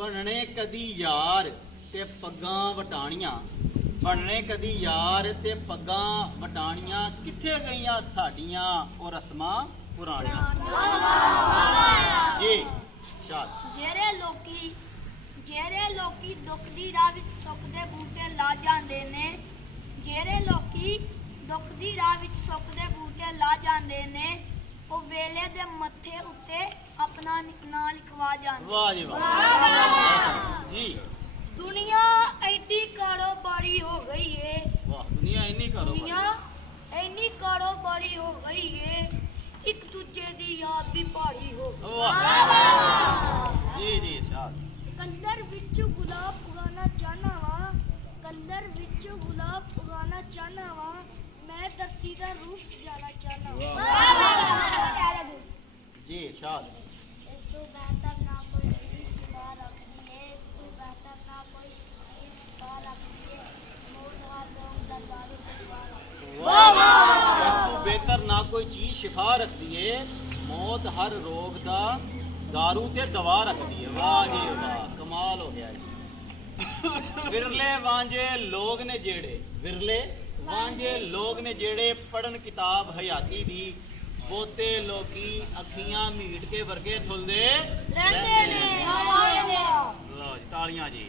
ਬਣਨੇ ਕਦੀ ਯਾਰ ਤੇ ਪੱਗਾਂ ਵਟਾਣੀਆਂ, ਬਣਨੇ ਕਦੀ ਯਾਰ ਤੇ ਪੱਗਾਂ ਵਟਾਣੀਆਂ, ਕਿੱਥੇ ਗਈਆਂ ਸਾਡੀਆਂ ਉਹ ਰਸਮਾਂ ਪੁਰਾਣੀਆਂ। ਜੀ ਸ਼ਾਦ ਜਿਹੜੇ ਲੋਕੀ ਦੁੱਖ ਦੀ ਰਾਹ ਵਿੱਚ ਸੁੱਖ ਦੇ ਬੂਟੇ ਲਾ ਜਾਂਦੇ ਨੇ, ਜਿਹੜੇ ਲੋਕੀ ਦੁੱਖ ਦੀ ਰਾਹ ਵਿੱਚ ਸੁੱਖ ਦੇ ਬੂਟੇ ਲਾ ਜਾਂਦੇ ਨੇ, ਉਹ ਵੇਲੇ ਦੇ ਮੱਥੇ ਉੱਤੇ ਆਪਣਾ ਨਾਂ ਲਿਖਵਾ ਜਾਂਦੇ। ਵਾਹ ਜੀ ਵਾਹ ਜੀ। ਦੁਨੀਆ ਐਡੀ ਕਾਰੋਬਾਰੀ ਹੋ ਗਈ ਏ, ਵਾਹ ਦੁਨੀਆ ਇੰਨੀ ਕਾਰੋਬਾਰੀ ਹੋ ਗਈ ਏ, ਇੱਕ ਦੂਜੇ ਦੀ ਯਾਦ ਵੀ ਭਾਰੀ ਹੋ ਗਈ। ਵਾਹ ਜੀ ਜੀ ਸ਼ਾਦ। ਕਲਰ ਵਿੱਚ ਗੁਲਾਬ ਉਗਾਣਾ ਚਾਹਨਾ ਵਾਂ, ਕਲਰ ਵਿੱਚ ਗੁਲਾਬ ਉਗਾਣਾ ਚਾਹਨਾ ਵਾਂ, ਮੈਂ ਧਰਤੀ ਦਾ ਰੂਪ ਸਜਾਣਾ ਚਾਹਨਾ ਵਾਂ। ਜੀ ਸ਼ਾਦ। ਇਸ ਤੋਂ ਬਿਹਤਰ ਨਾ ਕੋਈ ਸਿਵਾ ਰੱਖਦੀ ਏ, ਇਸ ਤੋਂ ਬਿਹਤਰ ਨਾ ਕੋਈ ਸਿਵਾ ਰੱਖਦੀ ਏ, ਮੌਤ ਹਰ ਰੋਗ ਦਾ ਦਾਰੂ ਤੇ ਦਵਾ ਰੱਖਦੀ ਏ। ਵਾਹ ਵਾਹ। ਇਸ ਤੋਂ ਬਿਹਤਰ ਨਾ ਕੋਈ ਚੀਜ਼ ਸ਼ਿਫਾ ਰੱਖਦੀ ਏ, ਮੌਤ ਹਰ ਰੋਗ ਦਾ ਦਾਰੂ ਤੇ ਦਵਾ ਰੱਖਦੀ ਏ। ਵਾਹ ਜੀ ਵਾਹ ਕਮਾਲ ਹੋ ਗਿਆ ਜੀ। ਵਿਰਲੇ ਵਾਂਝੇ ਲੋਕ ਨੇ ਜਿਹੜੇ ਪੜਨ ਕਿਤਾਬ ਹਯਾਤੀ ਦੀ, ਬਹੁਤੇ ਲੋਕੀ ਅੱਖੀਆਂ ਮੀਟ ਕੇ ਵਰਗੇ ਥੁੱਲਦੇ ਰਹਿੰਦੇ ਨੇ। ਲਓ ਜੀ ਤਾਲੀਆਂ ਜੀ।